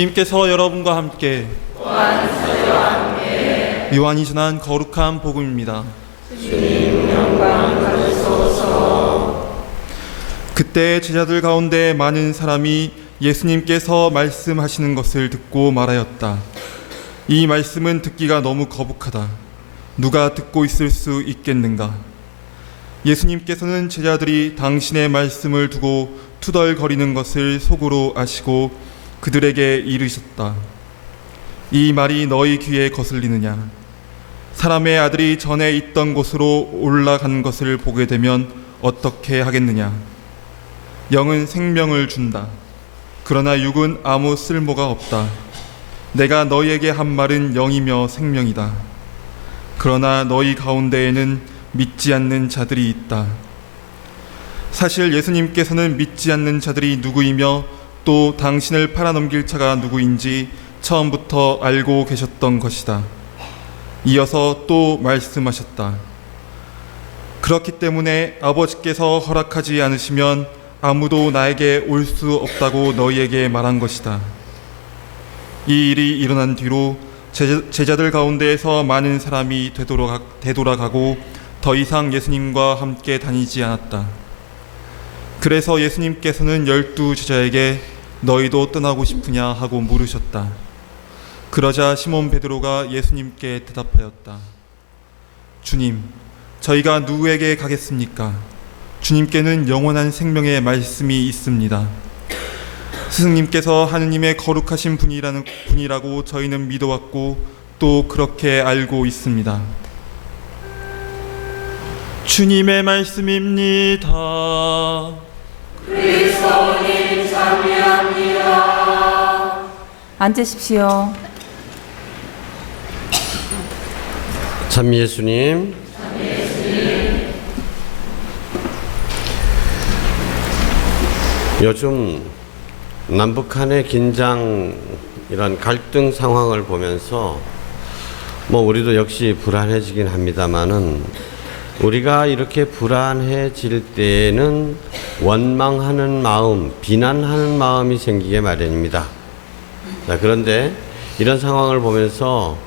주님께서 여러분과 함께 요한이 전한 거룩한 복음입니다. 주님 영광 받으소서. 그때 제자들 가운데 많은 사람이 예수님께서 말씀하시는 것을 듣고 말하였다. 이 말씀은 듣기가 너무 거북하다. 누가 듣고 있을 수 있겠는가? 예수님께서는 제자들이 당신의 말씀을 두고 투덜거리는 것을 속으로 아시고 그들에게 이르셨다. 이 말이 너희 귀에 거슬리느냐? 사람의 아들이 전에 있던 곳으로 올라간 것을 보게 되면 어떻게 하겠느냐? 영은 생명을 준다. 그러나 육은 아무 쓸모가 없다. 내가 너희에게 한 말은 영이며 생명이다. 그러나 너희 가운데에는 믿지 않는 자들이 있다. 사실 예수님께서는 믿지 않는 자들이 누구이며 또 당신을 팔아넘길 자가 누구인지 처음부터 알고 계셨던 것이다. 이어서 또 말씀하셨다. 그렇기 때문에 아버지께서 허락하지 않으시면 아무도 나에게 올 수 없다고 너희에게 말한 것이다. 이 일이 일어난 뒤로 제자들 가운데에서 많은 사람이 되돌아가고 더 이상 예수님과 함께 다니지 않았다. 그래서 예수님께서는 12 제자에게 너희도 떠나고 싶으냐 하고 물으셨다. 그러자 시몬 베드로가 예수님께 대답하였다. 주님, 저희가 누구에게 가겠습니까? 주님께는 영원한 생명의 말씀이 있습니다. 스승님께서 하느님의 거룩하신 분이라고 저희는 믿어왔고 또 그렇게 알고 있습니다. 주님의 말씀입니다. 그리스도님 참여합니다. 앉으십시오. 참 예수님, 요즘 남북한의 긴장 이런 갈등 상황을 보면서 우리도 역시 불안해지긴 합니다만은 우리가 이렇게 불안해질 때에는 원망하는 마음, 비난하는 마음이 생기게 마련입니다. 자, 그런데 이런 상황을 보면서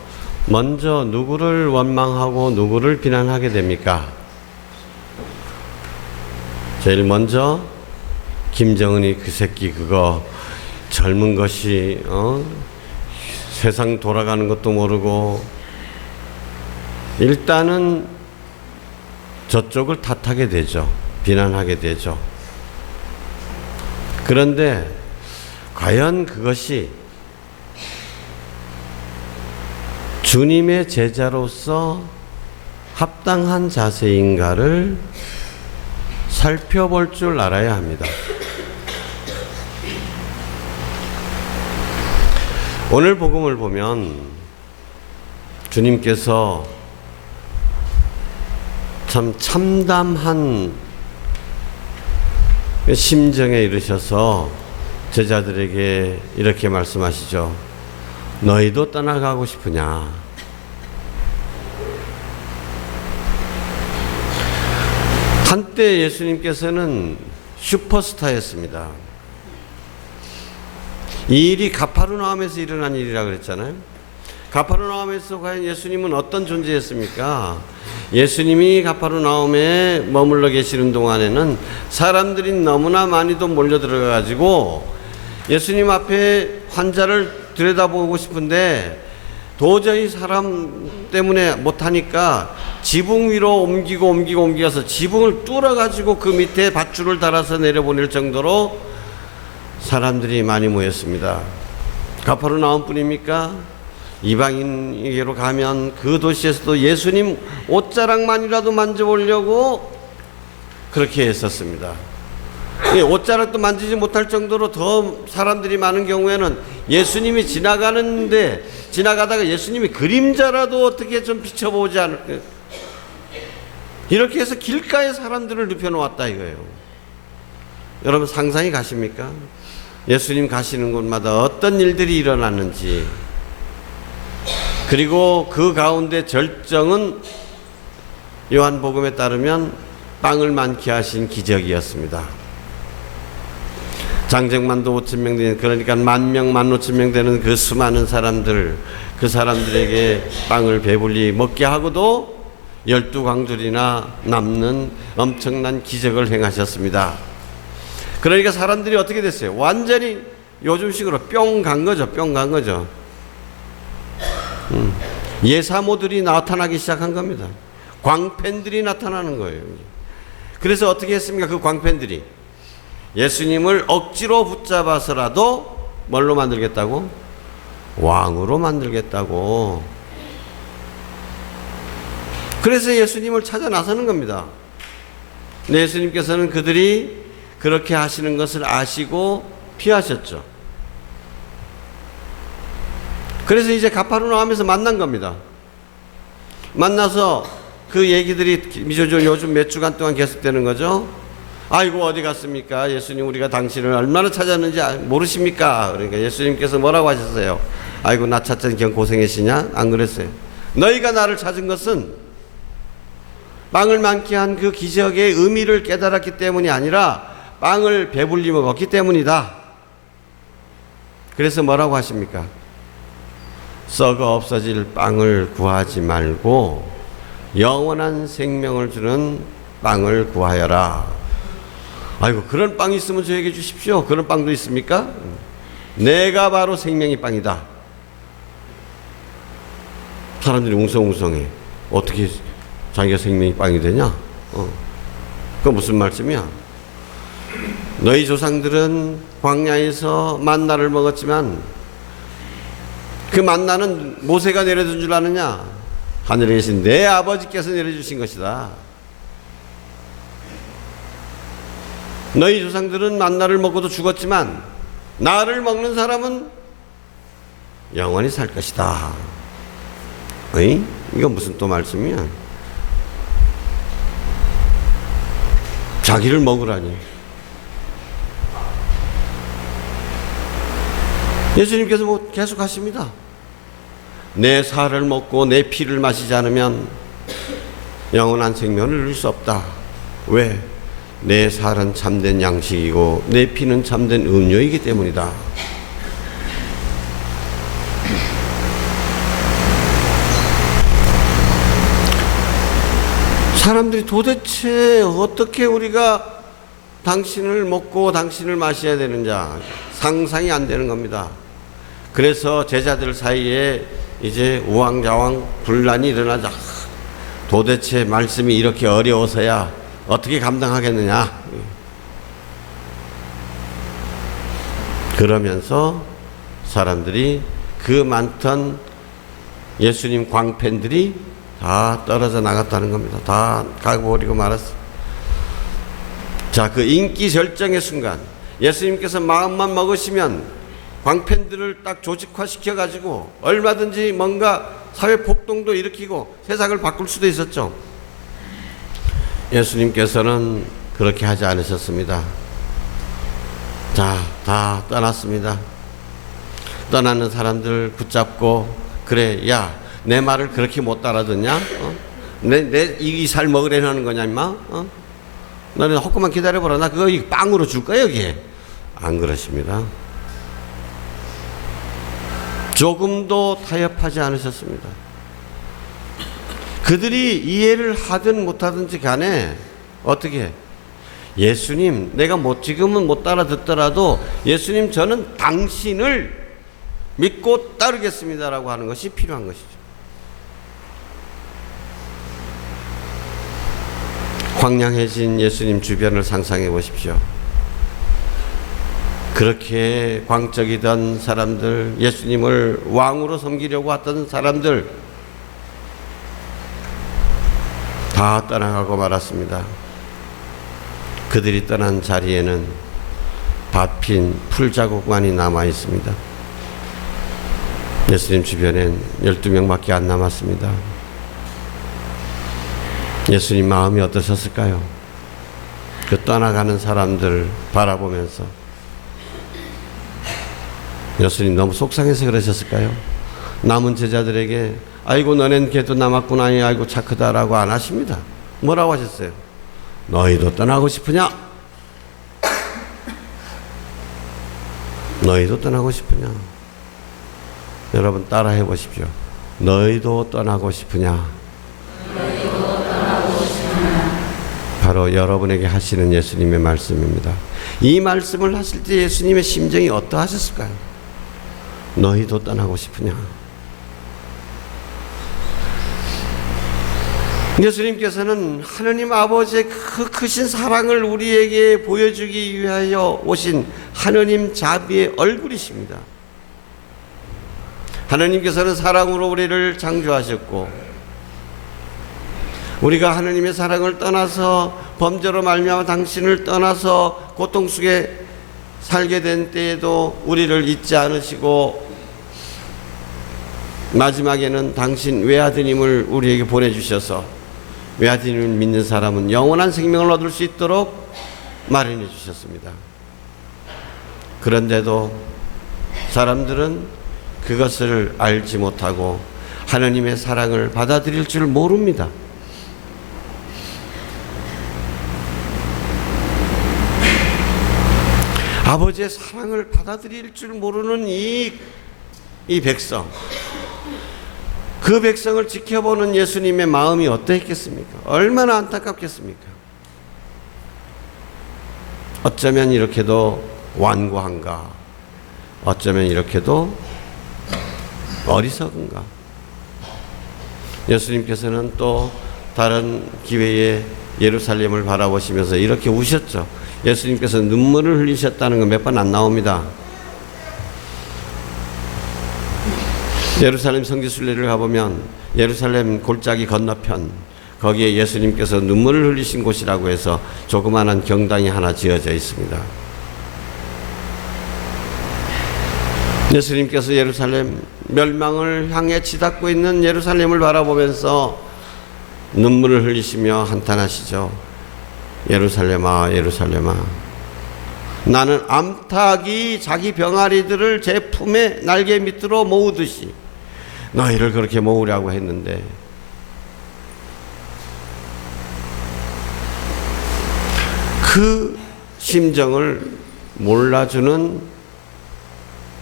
먼저 누구를 원망하고 누구를 비난하게 됩니까? 제일 먼저 김정은이 그 새끼 그거 젊은 것이 세상 돌아가는 것도 모르고 일단은 저쪽을 탓하게 되죠. 비난하게 되죠. 그런데 과연 그것이 주님의 제자로서 합당한 자세인가를 살펴볼 줄 알아야 합니다. 오늘 복음을 보면 주님께서 참 참담한 심정에 이르셔서 제자들에게 이렇게 말씀하시죠. 너희도 떠나가고 싶으냐? 한때 예수님께서는 슈퍼스타였습니다. 이 일이 가파르나움에서 일어난 일이라고 그랬잖아요. 가파르나움에서 과연 예수님은 어떤 존재였습니까? 예수님이 가파르나움에 머물러 계시는 동안에는 사람들이 너무나 많이도 몰려 들어가 가지고 예수님 앞에 환자를 들여다보고 싶은데 도저히 사람 때문에 못하니까 지붕 위로 옮겨서 지붕을 뚫어 가지고 그 밑에 밧줄을 달아서 내려보낼 정도로 사람들이 많이 모였습니다. 가파르나움뿐입니까? 이방인에게로 가면 그 도시에서도 예수님 옷자락만이라도 만져보려고 그렇게 했었습니다. 옷자락도 만지지 못할 정도로 더 사람들이 많은 경우에는 예수님이 지나가다가 예수님이 그림자라도 어떻게 좀 비춰보지 않을까, 이렇게 해서 길가에 사람들을 눕혀놓았다 이거예요. 여러분 상상이 가십니까? 예수님 가시는 곳마다 어떤 일들이 일어났는지. 그리고 그 가운데 절정은 요한복음에 따르면 빵을 많게 하신 기적이었습니다. 장정만도 5천 명 되는, 그러니까 10,000명, 15,000명 되는 그 수많은 사람들, 그 사람들에게 빵을 배불리 먹게 하고도 12광줄이나 남는 엄청난 기적을 행하셨습니다. 그러니까 사람들이 어떻게 됐어요? 완전히 요즘식으로 뿅 간 거죠. 뿅 간 거죠. 예사모들이 나타나기 시작한 겁니다. 광팬들이 나타나는 거예요. 그래서 어떻게 했습니까? 그 광팬들이 예수님을 억지로 붙잡아서라도 뭘로 만들겠다고? 왕으로 만들겠다고. 그래서 예수님을 찾아 나서는 겁니다. 근데 예수님께서는 그들이 그렇게 하시는 것을 아시고 피하셨죠. 그래서 이제 가파르나움에서 만난 겁니다. 만나서 그 얘기들이 요즘 몇 주간 동안 계속되는 거죠. 아이고 어디 갔습니까? 예수님 우리가 당신을 얼마나 찾았는지 모르십니까? 그러니까 예수님께서 뭐라고 하셨어요? 아이고 나 찾자니 경 고생했으냐? 안 그랬어요. 너희가 나를 찾은 것은 빵을 많게 한 그 기적의 의미를 깨달았기 때문이 아니라 빵을 배불리 먹었기 때문이다. 그래서 뭐라고 하십니까? 썩어 없어질 빵을 구하지 말고 영원한 생명을 주는 빵을 구하여라. 아이고 그런 빵이 있으면 저에게 주십시오. 그런 빵도 있습니까? 내가 바로 생명의 빵이다. 사람들이 웅성웅성해. 어떻게 자기가 생명의 빵이 되냐? 그건 무슨 말씀이야? 너희 조상들은 광야에서 만나를 먹었지만 그 만나는 모세가 내려준 줄 아느냐? 하늘에 계신 내 아버지께서 내려주신 것이다. 너희 조상들은 만나를 먹고도 죽었지만 나를 먹는 사람은 영원히 살 것이다. 어이? 이건 무슨 또 말씀이야? 자기를 먹으라니. 예수님께서 뭐 계속 하십니다. 내 살을 먹고 내 피를 마시지 않으면 영원한 생명을 누릴 수 없다. 왜? 내 살은 참된 양식이고 내 피는 참된 음료이기 때문이다. 사람들이 도대체 어떻게 우리가 당신을 먹고 당신을 마셔야 되는지 상상이 안 되는 겁니다. 그래서 제자들 사이에 이제 우왕좌왕 분란이 일어나자. 도대체 말씀이 이렇게 어려워서야 어떻게 감당하겠느냐. 그러면서 사람들이 그 많던 예수님 광팬들이 다 떨어져 나갔다는 겁니다. 다 가버리고 말았어. 자, 그 인기 절정의 순간 예수님께서 마음만 먹으시면 광팬들을 딱 조직화시켜 가지고 얼마든지 뭔가 사회 폭동도 일으키고 세상을 바꿀 수도 있었죠. 예수님께서는 그렇게 하지 않으셨습니다. 자, 다 떠났습니다. 떠나는 사람들 붙잡고, 그래, 야, 내 말을 그렇게 못 따라듣냐? 내 이 살 먹으려는 거냐, 임마? 너는 조금만 기다려보라. 나 그거 빵으로 줄 거야, 여기. 안 그러십니다. 조금도 타협하지 않으셨습니다. 그들이 이해를 하든 못하든지 간에 어떻게 예수님, 내가 지금은 못 따라듣더라도 예수님, 저는 당신을 믿고 따르겠습니다라고 하는 것이 필요한 것이죠. 황량해진 예수님 주변을 상상해 보십시오. 그렇게 광적이던 사람들, 예수님을 왕으로 섬기려고 왔던 사람들 다 떠나가고 말았습니다. 그들이 떠난 자리에는 밟힌 풀자국만이 남아 있습니다. 예수님 주변엔 12명밖에 안 남았습니다. 예수님 마음이 어떠셨을까요? 그 떠나가는 사람들 바라보면서 예수님 너무 속상해서 그러셨을까요? 남은 제자들에게 아이고 너넨 걔도 남았구나, 아이고 착하다라고 안 하십니다. 뭐라고 하셨어요? 너희도 떠나고 싶으냐? 너희도 떠나고 싶으냐? 여러분 따라해 보십시오. 너희도 떠나고 싶으냐? 바로 여러분에게 하시는 예수님의 말씀입니다. 이 말씀을 하실 때 예수님의 심정이 어떠하셨을까요? 너희도 떠나고 싶으냐? 예수님께서는 하느님 아버지의 그 크신 사랑을 우리에게 보여주기 위하여 오신 하느님 자비의 얼굴이십니다. 하느님께서는 사랑으로 우리를 창조하셨고, 우리가 하느님의 사랑을 떠나서 범죄로 말미암아 당신을 떠나서 고통 속에 살게 된 때에도 우리를 잊지 않으시고 마지막에는 당신 외아드님을 우리에게 보내주셔서 외아드님을 믿는 사람은 영원한 생명을 얻을 수 있도록 마련해 주셨습니다. 그런데도 사람들은 그것을 알지 못하고 하느님의 사랑을 받아들일 줄 모릅니다. 아버지의 사랑을 받아들일 줄 모르는 이 백성, 그 백성을 지켜보는 예수님의 마음이 어떠했겠습니까? 얼마나 안타깝겠습니까? 어쩌면 이렇게도 완고한가? 어쩌면 이렇게도 어리석은가? 예수님께서는 또 다른 기회에 예루살렘을 바라보시면서 이렇게 우셨죠. 예수님께서 눈물을 흘리셨다는 건 몇 번 안 나옵니다. 예루살렘 성지순례를 가보면 예루살렘 골짜기 건너편, 거기에 예수님께서 눈물을 흘리신 곳이라고 해서 조그마한 경당이 하나 지어져 있습니다. 예수님께서 예루살렘 멸망을 향해 치닫고 있는 예루살렘을 바라보면서 눈물을 흘리시며 한탄하시죠. 예루살렘아, 예루살렘아, 나는 암탉이 자기 병아리들을 제 품에 날개 밑으로 모으듯이 너희를 그렇게 모으려고 했는데, 그 심정을 몰라주는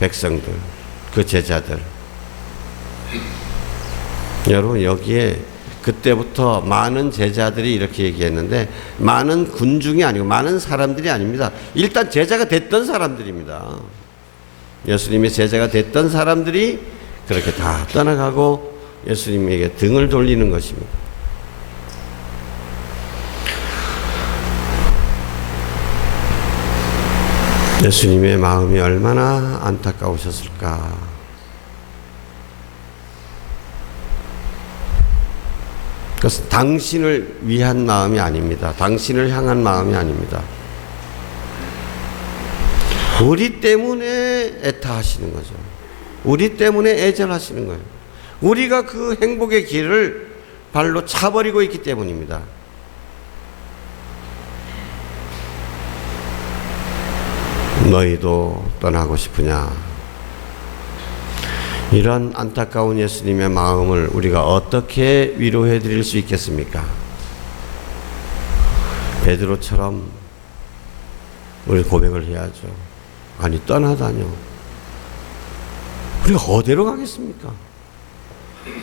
백성들, 그 제자들, 여러분 여기에 그때부터 많은 제자들이 이렇게 얘기했는데, 많은 군중이 아니고 많은 사람들이 아닙니다. 일단 제자가 됐던 사람들입니다. 예수님의 제자가 됐던 사람들이 그렇게 다 떠나가고 예수님에게 등을 돌리는 것입니다. 예수님의 마음이 얼마나 안타까우셨을까. 그것은 당신을 위한 마음이 아닙니다. 당신을 향한 마음이 아닙니다. 우리 때문에 애타하시는 거죠. 우리 때문에 애절하시는 거예요. 우리가 그 행복의 길을 발로 차버리고 있기 때문입니다. 너희도 떠나고 싶으냐? 이런 안타까운 예수님의 마음을 우리가 어떻게 위로해 드릴 수 있겠습니까? 베드로처럼 우리 고백을 해야죠. 아니, 떠나다뇨. 우리가 어디로 가겠습니까?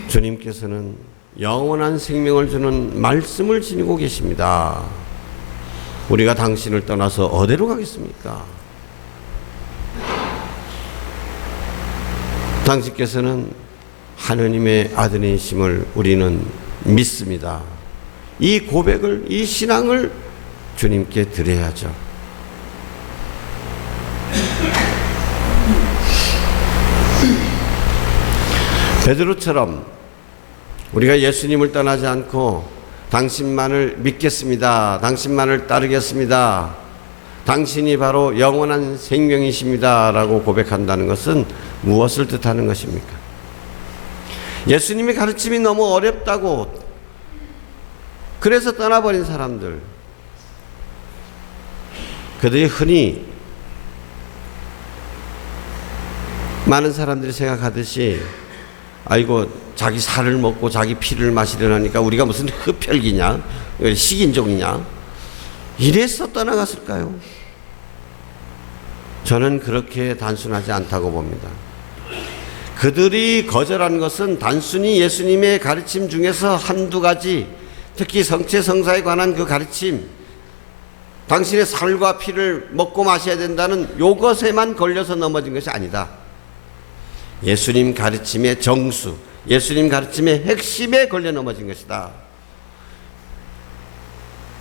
주님께서는 영원한 생명을 주는 말씀을 지니고 계십니다. 우리가 당신을 떠나서 어디로 가겠습니까? 당신께서는 하느님의 아들이심을 우리는 믿습니다. 이 고백을, 이 신앙을 주님께 드려야죠. 베드로처럼 우리가 예수님을 떠나지 않고 당신만을 믿겠습니다. 당신만을 따르겠습니다. 당신이 바로 영원한 생명이십니다. 라고 고백한다는 것은 무엇을 뜻하는 것입니까? 예수님의 가르침이 너무 어렵다고 그래서 떠나버린 사람들, 그들이 흔히 많은 사람들이 생각하듯이 아이고 자기 살을 먹고 자기 피를 마시려니까 우리가 무슨 흡혈귀냐, 식인종이냐, 이래서 떠나갔을까요? 저는 그렇게 단순하지 않다고 봅니다. 그들이 거절한 것은 단순히 예수님의 가르침 중에서 한두 가지, 특히 성체성사에 관한 그 가르침, 당신의 살과 피를 먹고 마셔야 된다는 요것에만 걸려서 넘어진 것이 아니다. 예수님 가르침의 정수, 예수님 가르침의 핵심에 걸려 넘어진 것이다.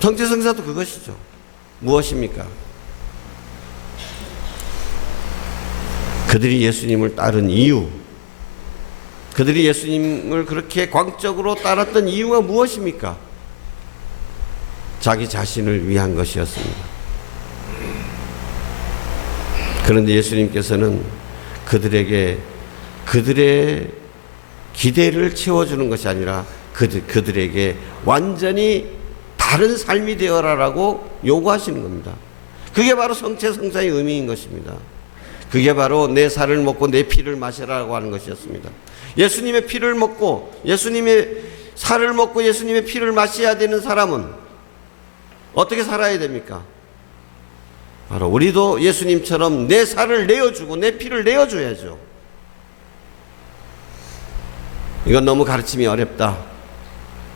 성체성사도 그것이죠. 무엇입니까? 그들이 예수님을 따른 이유, 그들이 예수님을 그렇게 광적으로 따랐던 이유가 무엇입니까? 자기 자신을 위한 것이었습니다. 그런데 예수님께서는 그들에게 그들의 기대를 채워주는 것이 아니라 그들에게 완전히 다른 삶이 되어라라고 요구하시는 겁니다. 그게 바로 성체성사의 의미인 것입니다. 그게 바로 내 살을 먹고 내 피를 마시라고 하는 것이었습니다. 예수님의 피를 먹고 예수님의 살을 먹고 예수님의 피를 마셔야 되는 사람은 어떻게 살아야 됩니까? 바로 우리도 예수님처럼 내 살을 내어주고 내 피를 내어줘야죠. 이건 너무 가르침이 어렵다,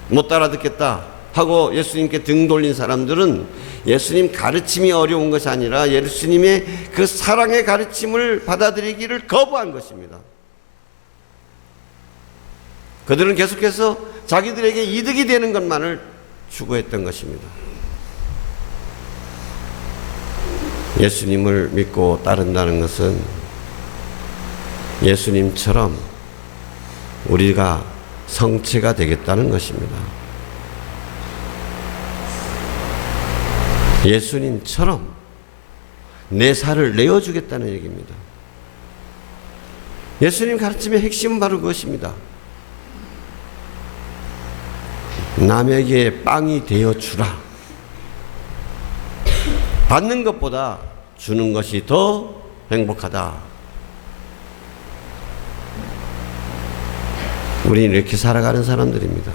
못 알아듣겠다 하고 예수님께 등 돌린 사람들은 예수님 가르침이 어려운 것이 아니라 예수님의 그 사랑의 가르침을 받아들이기를 거부한 것입니다. 그들은 계속해서 자기들에게 이득이 되는 것만을 추구했던 것입니다. 예수님을 믿고 따른다는 것은 예수님처럼 우리가 성체가 되겠다는 것입니다. 예수님처럼 내 살을 내어주겠다는 얘기입니다. 예수님 가르침의 핵심은 바로 그것입니다. 남에게 빵이 되어주라. 받는 것보다 주는 것이 더 행복하다. 우리는 이렇게 살아가는 사람들입니다.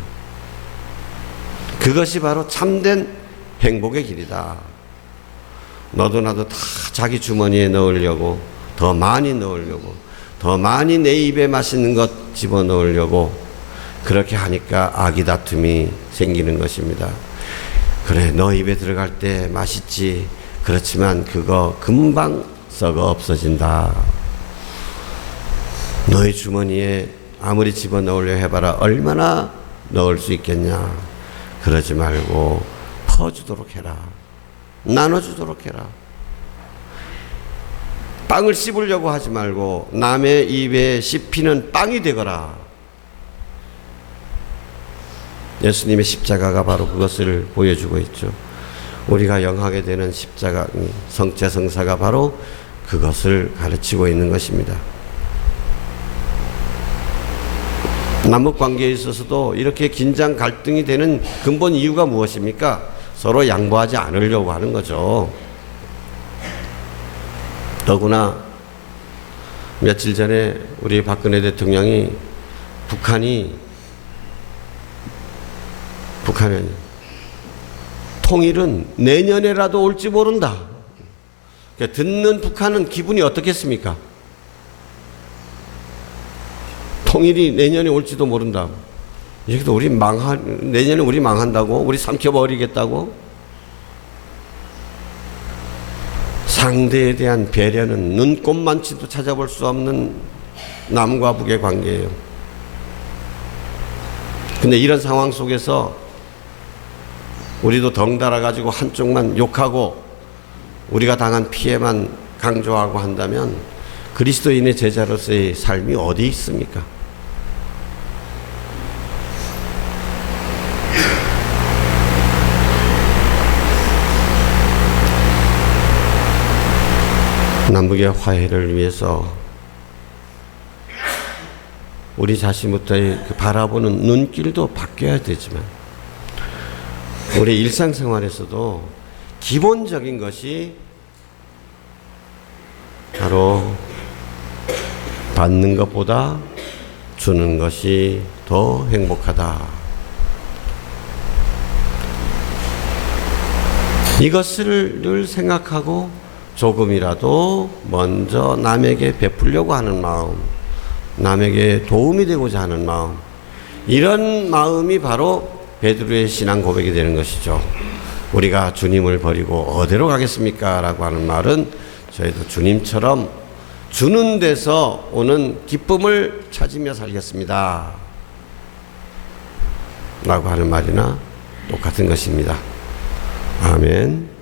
그것이 바로 참된 행복의 길이다. 너도 나도 다 자기 주머니에 넣으려고, 더 많이 넣으려고, 더 많이 내 입에 맛있는 것 집어넣으려고 그렇게 하니까 아기 다툼이 생기는 것입니다. 그래, 너 입에 들어갈 때 맛있지. 그렇지만 그거 금방 썩어 없어진다. 너의 주머니에 아무리 집어넣으려 해봐라 얼마나 넣을 수 있겠냐. 그러지 말고 퍼주도록 해라. 나눠주도록 해라. 빵을 씹으려고 하지 말고 남의 입에 씹히는 빵이 되거라. 예수님의 십자가가 바로 그것을 보여주고 있죠. 우리가 영하게 되는 십자가, 성체성사가 바로 그것을 가르치고 있는 것입니다. 남북관계에 있어서도 이렇게 긴장 갈등이 되는 근본 이유가 무엇입니까? 서로 양보하지 않으려고 하는 거죠. 더구나 며칠 전에 우리 박근혜 대통령이 북한은 통일은 내년에라도 올지 모른다. 그러니까 듣는 북한은 기분이 어떻겠습니까? 통일이 내년에 올지도 모른다. 이렇게도 내년에 우리 망한다고? 우리 삼켜버리겠다고? 상대에 대한 배려는 눈꼽만치도 찾아볼 수 없는 남과 북의 관계예요. 근데 이런 상황 속에서 우리도 덩달아 가지고 한쪽만 욕하고 우리가 당한 피해만 강조하고 한다면 그리스도인의 제자로서의 삶이 어디 있습니까? 남북의 화해를 위해서 우리 자신부터의 그 바라보는 눈길도 바뀌어야 되지만 우리 일상생활에서도 기본적인 것이 바로 받는 것보다 주는 것이 더 행복하다. 이것을 늘 생각하고 조금이라도 먼저 남에게 베풀려고 하는 마음, 남에게 도움이 되고자 하는 마음, 이런 마음이 바로 베드로의 신앙 고백이 되는 것이죠. 우리가 주님을 버리고 어디로 가겠습니까? 라고 하는 말은 저희도 주님처럼 주는 데서 오는 기쁨을 찾으며 살겠습니다 라고 하는 말이나 똑같은 것입니다. 아멘.